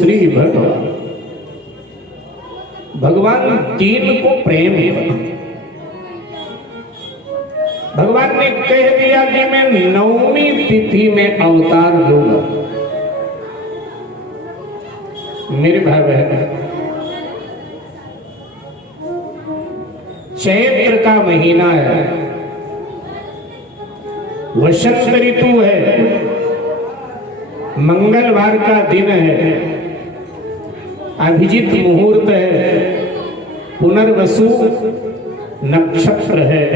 श्री भगवान भगवान दीन को प्रेम किया। भगवान ने कह दिया कि मैं 9वीं तिथि में अवतार लूंगा। मेरे भाई बहन, चैत्र का महीना है, वसंत ऋतु है, मंगलवार का दिन है, अभिजीत मुहूर्त है, पुनर्वसु नक्षत्र है,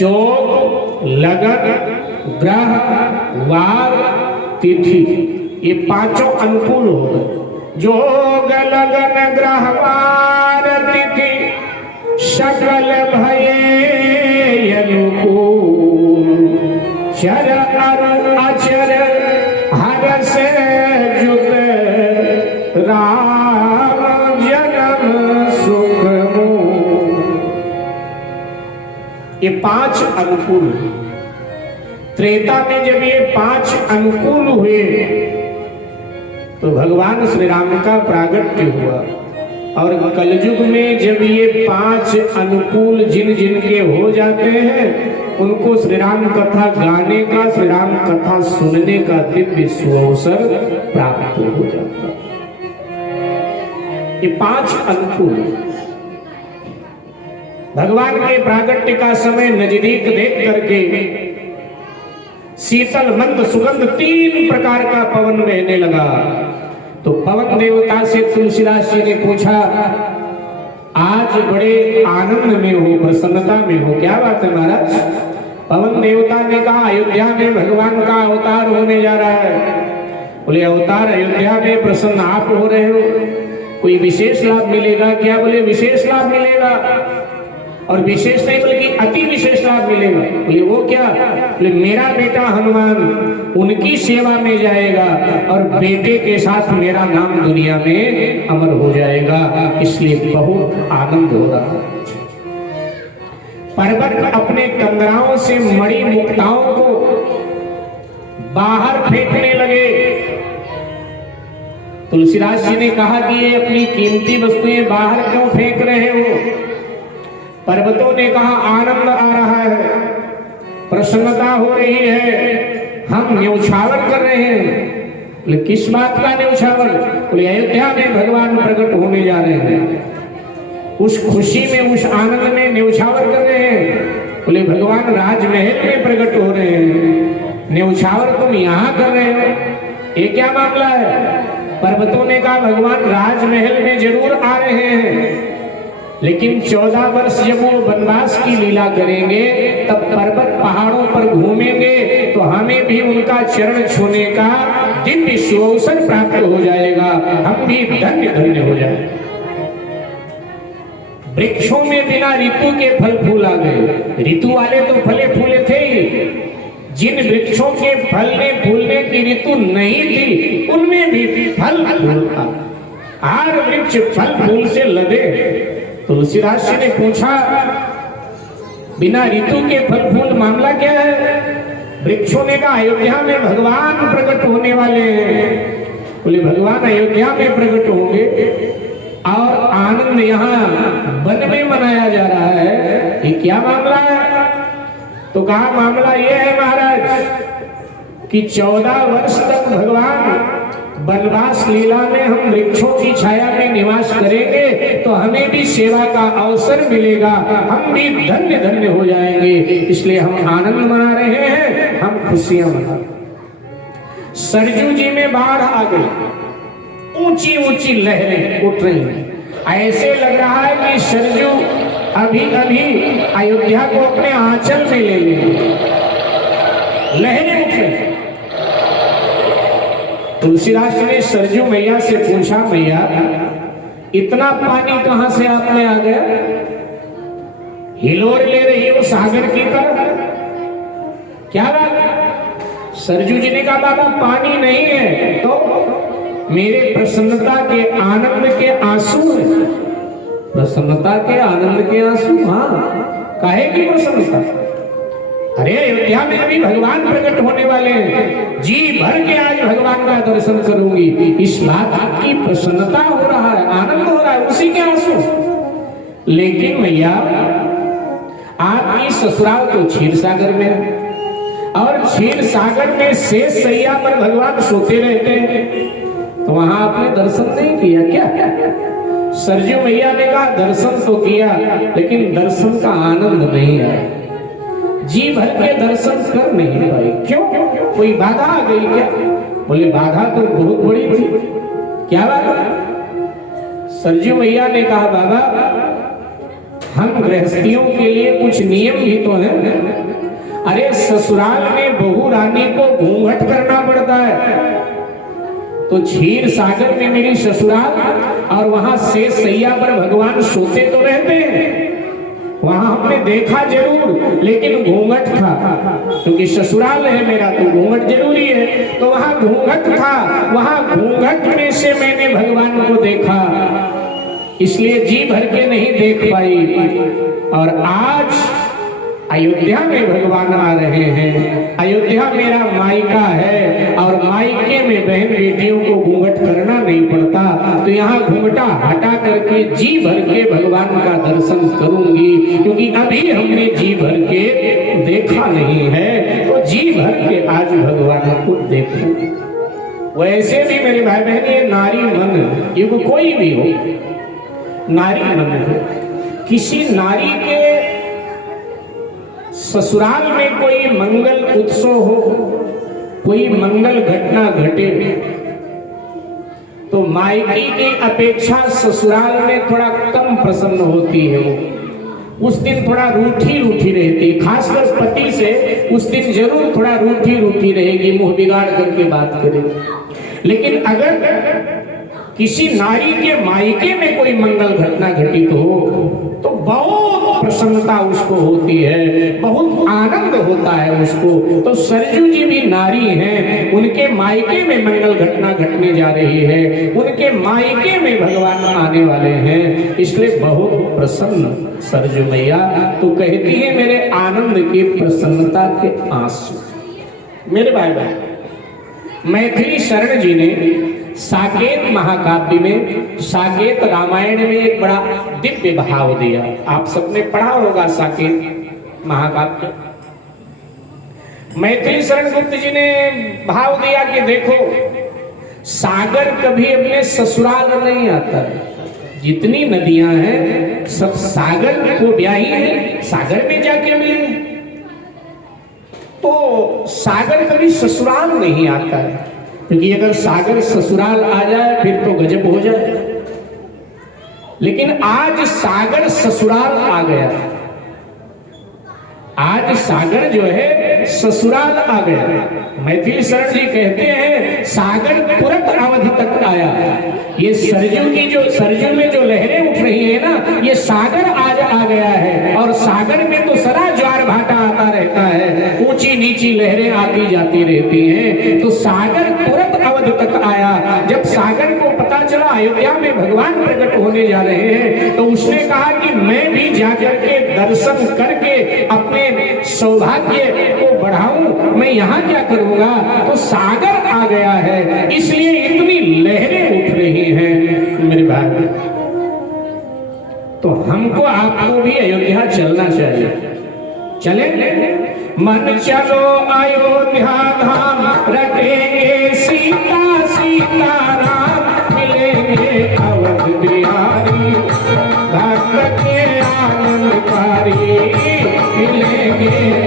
योग, लगन, ग्रह, वार, तिथि, ये पांचों अनुकूल हो गए। योग, लगन, ग्रह, वार, तिथि सकल भये अनुकूल, चर अरु अचर हर से जुत राम जन्म सुख मूल। ये 5 अनुकूल। त्रेता में जब ये 5 अनुकूल हुए तो भगवान श्री राम का प्रागट्य हुआ। और कलयुग में जब ये 5 अनुकूल जिन जिन के हो जाते हैं उनको श्री राम कथा गाने का, श्री राम कथा सुनने का दिव्य सुअवसर प्राप्त हो जाता। ये 5 अनुकूल भगवान के प्रागट्य का समय नजदीक देख करके शीतल मंद सुगंध 3 प्रकार का पवन बहने लगा। तो पवन देवता से तुलसीदास जी ने पूछा, आज बड़े आनंद में हो, प्रसन्नता में हो, क्या बात है महाराज? पवन देवता ने कहा, अयोध्या में भगवान का अवतार होने जा रहा है। बोले अवतार अयोध्या में, प्रसन्न आप हो रहे हो, कोई विशेष लाभ मिलेगा क्या? बोले विशेष लाभ मिलेगा, और विशेष नहीं बल्कि अति विशेष लाभ मिलेगा। बोले वो क्या? बोले मेरा बेटा हनुमान उनकी सेवा में जाएगा और बेटे के साथ मेरा नाम दुनिया में अमर हो जाएगा, इसलिए बहुत आनंद हो रहा है। पर्वत अपने कंदराओं से मणि मुक्ताओं को बाहर फेंकने लगे। तुलसीदास जी ने कहा कि ये अपनी कीमती वस्तुएं बाहर क्यों फेंक रहे हो? पर्वतों ने कहा, आनंद आ रहा है, प्रसन्नता हो रही है, हम न्यौछावर कर रहे हैं। बोले किस बात का न्यौछावर? बोले अयोध्या में भगवान प्रकट होने जा रहे हैं, उस खुशी में, उस आनंद में न्यौछावर कर रहे हैं। बोले भगवान राजमहल में प्रकट हो रहे हैं, न्यौछावर तुम यहाँ कर रहे हो, ये क्या मामला है? पर्वतों ने कहा, भगवान राजमहल में जरूर आ रहे हैं, लेकिन 14 वर्ष जब वो वनवास की लीला करेंगे तब पर्वत पहाड़ों पर घूमेंगे तो हमें भी उनका चरण छूने का दिव्य सुअवसर प्राप्त हो जाएगा, हम भी धन्य धन्य हो जाएंगे। वृक्षों में बिना ऋतु के फल फूल आ गए। ऋतु वाले तो फले फूले थे ही, जिन वृक्षों के फलने फूलने की ऋतु नहीं थी उनमें भी फल फूल था। हर वृक्ष फल फूल से लदे। तुलसीदास जी ने पूछा, बिना ऋतु के फल फूल मामला क्या है? वृक्षों ने कहा, अयोध्या में भगवान प्रकट होने वाले हैं। बोले भगवान अयोध्या में प्रकट होंगे और आनंद यहाँ वन में मनाया जा रहा है, ये क्या मामला है? तो कहा मामला ये है महाराज कि 14 वर्ष तक भगवान वनवास लीला में हम वृक्षों की छाया में निवास करेंगे तो हमें भी सेवा का अवसर मिलेगा, हम भी धन्य धन्य हो जाएंगे, इसलिए हम आनंद मना रहे हैं, हम खुशियां मना। सरजू जी में बाढ़ आ गई, ऊंची ऊंची लहरें उठ रही हैं। ऐसे लग रहा है कि सरजू अभी अभी अयोध्या को अपने आंचल में ले लेंगे, लहरें उठ रही। तुलसीदास जी ने सरजू मैया से पूछा, मैया इतना पानी कहां से आप में आ गया? हिलोर ले रही हो सागर की तरफ, क्या बात? सरजू जी ने कहा, बाबा पानी नहीं है तो मेरे प्रसन्नता के आनंद के आंसू है। प्रसन्नता के आनंद के आंसू? हाँ, काहे की प्रसन्नता? अरे अयोध्या में अभी भगवान प्रकट होने वाले हैं, जी भर के आज भगवान का दर्शन करूंगी। इस बात की प्रसन्नता हो रहा है, आनंद हो रहा है, उसी के आंसू। लेकिन भैया आपकी ससुराल तो क्षीर सागर में है, और क्षीर सागर में शेष सैया पर भगवान सोते रहते हैं, तो वहां आपने दर्शन नहीं किया क्या? सरजू मैया ने कहा दर्शन तो किया, लेकिन दर्शन का आनंद नहीं आया, जी भर के दर्शन कर नहीं पाई। क्यों? कोई बाधा आ गई क्या? बोले बाधा तो बहुत बड़ी थी। क्या बाधा? सरजू मैया ने कहा बाबा हम गृहस्थियों के लिए कुछ नियम भी तो है। अरे ससुराल में बहू रानी को घूंघट करना पड़ता है, तो क्षीर सागर में मेरी ससुराल और वहां शेष सैया पर भगवान सोते तो रहते हैं, वहां हमने देखा जरूर, लेकिन घूंघट था, क्योंकि ससुराल है मेरा तो घूंघट जरूरी है, तो वहां घूंघट था, वहां घूंघट में से मैंने भगवान को देखा, इसलिए जी भर के नहीं देख पाई। और आज अयोध्या में भगवान आ रहे हैं, अयोध्या मेरा मायका है, और मायके में बहन बेटियों को घूंघट करना नहीं पड़ता, तो यहाँ घूंघटा हटा करके जी भर के भगवान का दर्शन करूंगी, क्योंकि अभी हमने जी भर के देखा नहीं है, तो जी भर के आज भगवान को देखो। वैसे भी मेरे भाई बहन ये नारी मन, युग कोई भी हो, नारी मन है। किसी नारी के ससुराल में कोई मंगल उत्सव हो, कोई मंगल घटना घटे, तो मायके की अपेक्षा ससुराल में थोड़ा कम प्रसन्न होती है। वो उस दिन थोड़ा रूठी रूठी रहती है, खासकर पति से उस दिन जरूर थोड़ा रूठी रूठी रहेगी, मुंह बिगाड़ करके बात करेगी। लेकिन अगर किसी नारी के मायके में कोई मंगल घटना घटित हो, तो बहुत प्रसन्नता उसको होती है, बहुत आनंद होता है उसको। तो सरजू जी भी नारी हैं, उनके मायके में मंगल घटना घटने जा रही है, उनके मायके में भगवान आने वाले हैं, इसलिए बहुत प्रसन्न सरजू मैया तो कहती है मेरे आनंद की प्रसन्नता के आंसू। मेरे भाई भाई मैथिली शरण जी ने साकेत महाकाव्य में, साकेत रामायण में एक बड़ा दिव्य भाव दिया। आप सबने पढ़ा होगा साकेत महाकाव्य। मैथिली शरण गुप्त जी ने भाव दिया कि देखो सागर कभी अपने ससुराल नहीं आता है, जितनी नदियां हैं सब सागर को ब्याही है, सागर में जाके मिले, तो सागर कभी ससुराल नहीं आता है, क्योंकि अगर सागर ससुराल आ जाए फिर तो गजब हो जाए। लेकिन आज सागर ससुराल आ गया, आज सागर जो है ससुराल आ गया। मैथिली शरण जी कहते हैं सागर तुरंत अवधि तक आया। ये सरजू में जो लहरें उठ रही है ना, ये सागर आज आ गया है, और सागर में तो सदा ज्वार भाटा आता रहता है, ऊंची नीची लहरें आती जाती रहती हैं, तो सागर तुरंत अवधि तक आया। जब सागर को पता चला अयोध्या में भगवान प्रकट होने जा रहे हैं, तो उसने कहा कि मैं भी जाकर के दर्शन करके अपने सौभाग्य को बढ़ाऊं, मैं यहाँ क्या करूंगा। तो सागर आ गया है, इसलिए इतनी लहरें उठ रही हैं मेरे भाई। तो हमको आपको भी अयोध्या चलना चाहिए, चले मन चलो अयोध्या धाम, रखेंगे सीता सीताराम, मिलेंगे अवध बिहारी भक्त के आनंदकारी, मिलेंगे